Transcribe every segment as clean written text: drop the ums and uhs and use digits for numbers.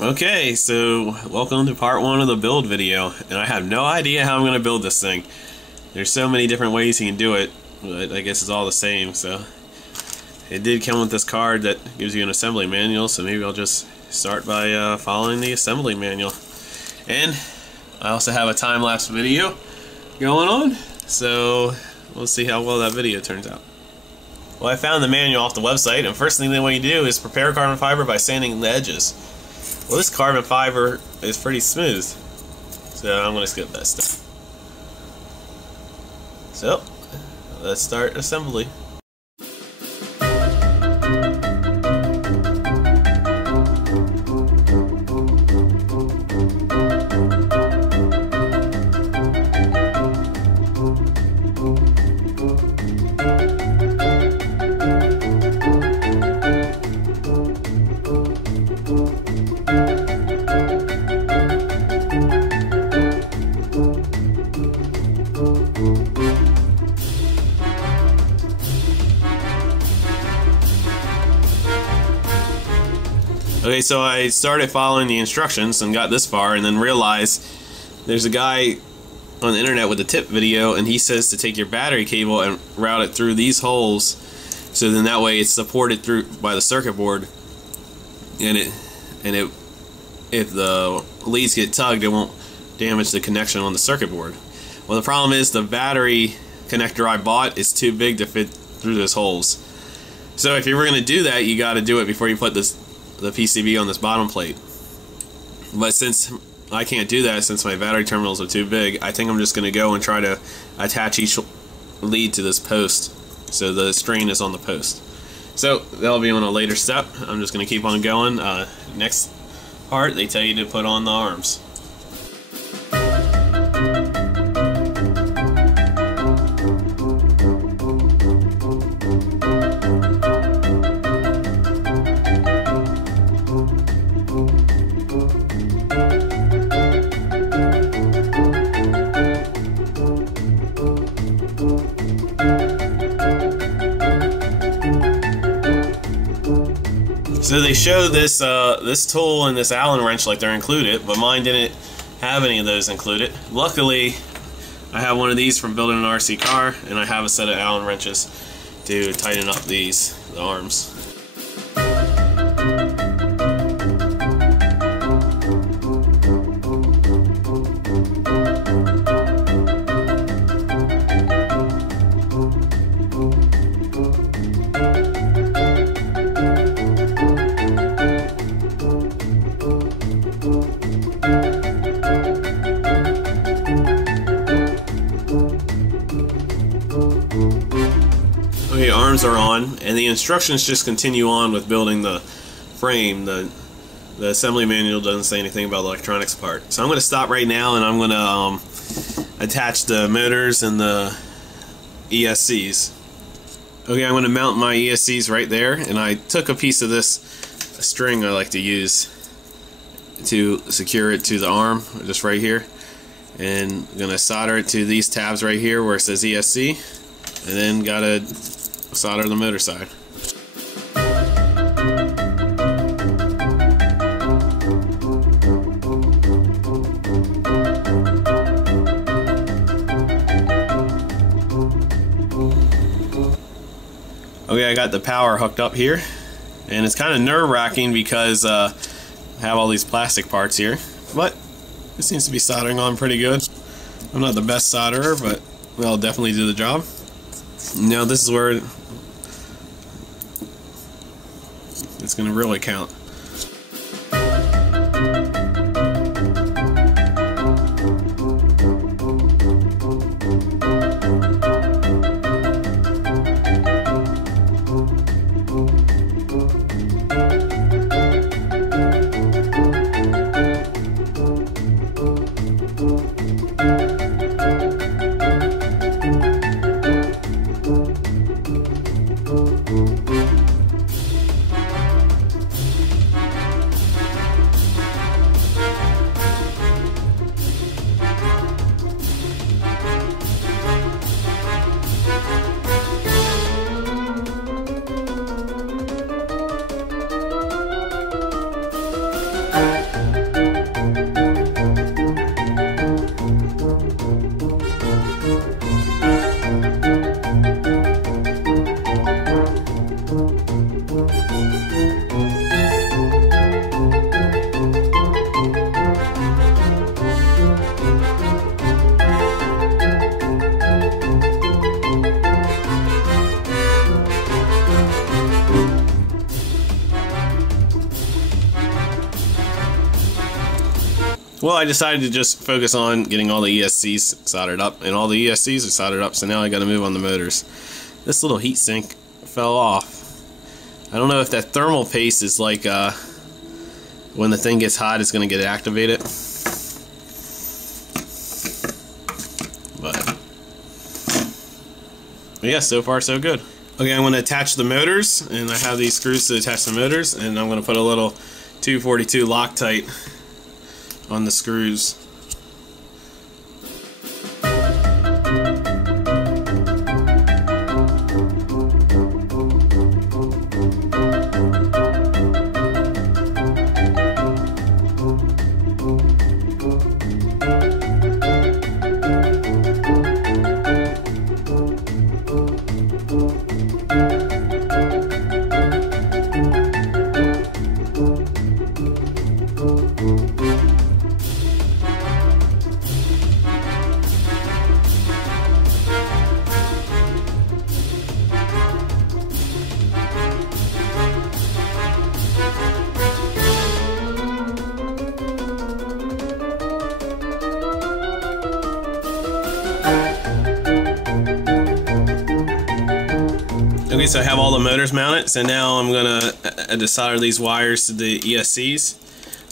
Okay, so welcome to part 1 of the build video, and I have no idea how I'm going to build this thing. There's so many different ways you can do it, but I guess it's all the same. So it did come with this card that gives you an assembly manual, so maybe I'll just start by following the assembly manual. And I also have a time-lapse video going on, so we'll see how well that video turns out. Well, I found the manual off the website, and first thing they want you to do is prepare carbon fiber by sanding the edges. Well, this carbon fiber is pretty smooth, so I'm going to skip that step. So, let's start assembly. Okay, so I started following the instructions and got this far, and then realized there's a guy on the internet with a tip video, and he says to take your battery cable and route it through these holes, so then that way it's supported through by the circuit board, and if the leads get tugged, it won't damage the connection on the circuit board. Well, the problem is the battery connector I bought is too big to fit through those holes. So if you were going to do that, you got to do it before you put the PCB on this bottom plate. But since I can't do that, since my battery terminals are too big, I think I'm just going to go and try to attach each lead to this post so the strain is on the post. So that'll be on a later step. I'm just going to keep on going. Next part, they tell you to put on the arms. So they show this this tool and this Allen wrench like they're included, but mine didn't have any of those included. Luckily, I have one of these from building an RC car, and I have a set of Allen wrenches to tighten up the arms. Okay, arms are on, and the instructions just continue on with building the frame. The assembly manual doesn't say anything about the electronics part. So I'm going to stop right now, and I'm going to attach the motors and the ESCs. Okay, I'm going to mount my ESCs right there, and I took a piece of this string I like to use to secure it to the arm, just right here. And I'm going to solder it to these tabs right here where it says ESC, and then got to solder the motor side. Okay, I got the power hooked up here, and it's kind of nerve-wracking because I have all these plastic parts here, but it seems to be soldering on pretty good. I'm not the best solderer, but I'll definitely do the job. Now this is where it's going to really count. Well, I decided to just focus on getting all the ESCs soldered up, and all the ESCs are soldered up, so now I gotta move on the motors. This little heatsink fell off. I don't know if that thermal paste is like, when the thing gets hot, it's gonna get activated. But yeah, so far so good. Okay, I'm gonna attach the motors, and I have these screws to attach the motors, and I'm gonna put a little 242 Loctite on the screws. Okay, so I have all the motors mounted, so now I'm gonna solder these wires to the ESCs.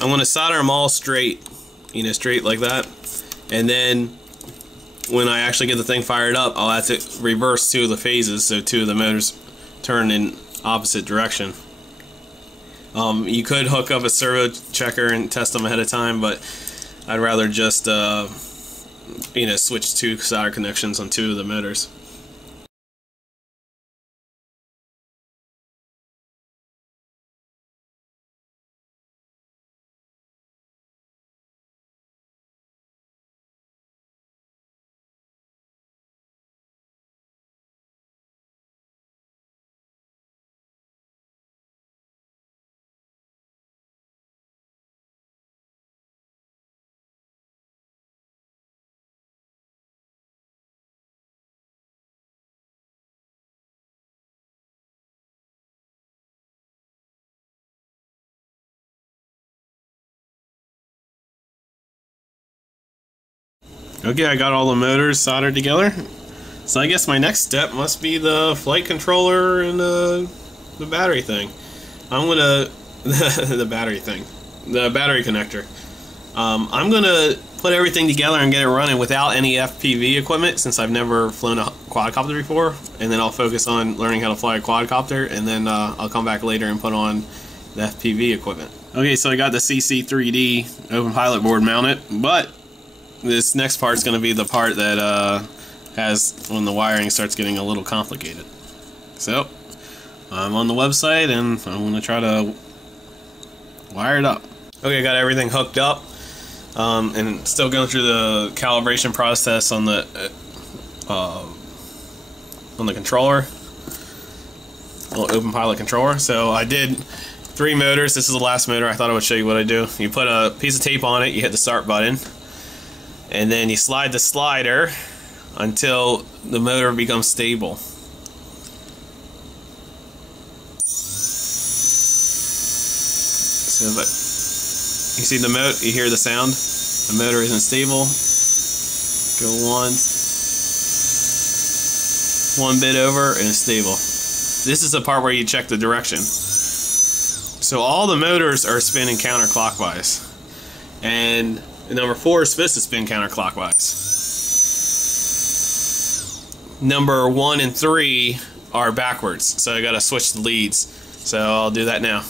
I'm gonna solder them all straight, you know, straight like that, and then when I actually get the thing fired up, I'll have to reverse 2 of the phases, so 2 of the motors turn in opposite direction. You could hook up a servo checker and test them ahead of time, but I'd rather just you know, switch 2 solder connections on 2 of the motors. Okay, I got all the motors soldered together. So I guess my next step must be the flight controller and the battery thing. I'm gonna the battery connector. I'm gonna put everything together and get it running without any FPV equipment, since I've never flown a quadcopter before. And then I'll focus on learning how to fly a quadcopter, and then I'll come back later and put on the FPV equipment. Okay, so I got the CC3D open pilot board mounted, but this next part is going to be the part that has when the wiring starts getting a little complicated. So I'm on the website and I'm going to try to wire it up. Okay, I got everything hooked up, and still going through the calibration process on the controller, little open pilot controller. So I did 3 motors. This is the last motor. I thought I would show you what I do. You put a piece of tape on it, you hit the start button, and then you slide the slider until the motor becomes stable. So, but you see the motor, you hear the sound. The motor isn't stable. Go one bit over and it's stable. This is the part where you check the direction. So all the motors are spinning counterclockwise, and number 4 is supposed to spin counterclockwise. Number 1 and 3 are backwards, so I gotta switch the leads. So I'll do that now.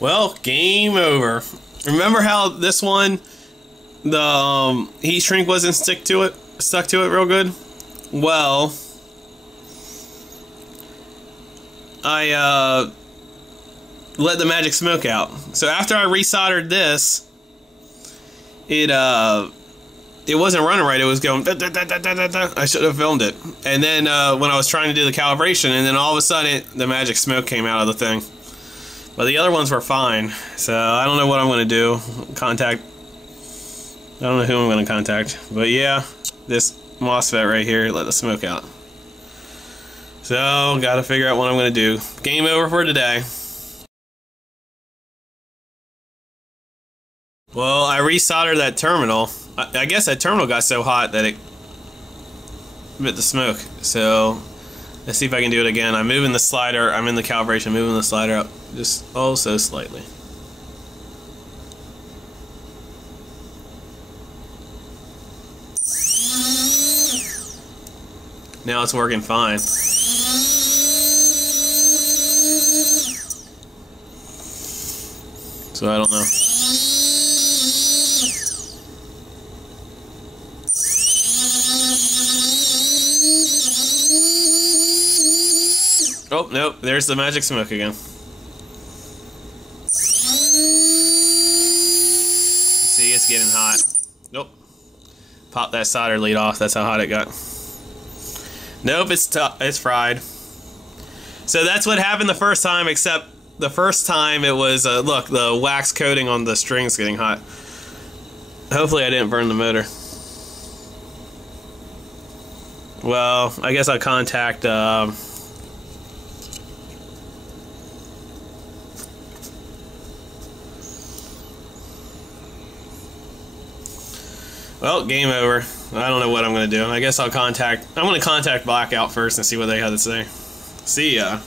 Well, game over. Remember how this one, the heat shrink wasn't stuck to it real good? Well, I let the magic smoke out. So after I resoldered this, it wasn't running right. It was going da, da, da, da, da, da. I should have filmed it. And then when I was trying to do the calibration, and then all of a sudden the magic smoke came out of the thing. But the other ones were fine. So I don't know what I'm going to do. I don't know who I'm going to contact. But yeah, this MOSFET right here let the smoke out. So got to figure out what I'm going to do. Game over for today. Well, I resoldered that terminal. I guess that terminal got so hot that it bit the smoke. So let's see if I can do it again. I'm moving the slider. I'm in the calibration, moving the slider up just oh so slightly. Now it's working fine. So I don't know. Oh, nope, there's the magic smoke again. See, it's getting hot. Nope. Pop that solder lead off, that's how hot it got. Nope, it's fried. So that's what happened the first time, except the first time it was, look, the wax coating on the string's getting hot. Hopefully I didn't burn the motor. Well, I guess I'll contact, well, game over. I don't know what I'm going to do. I guess I'm going to contact Blackout first and see what they have to say. See ya.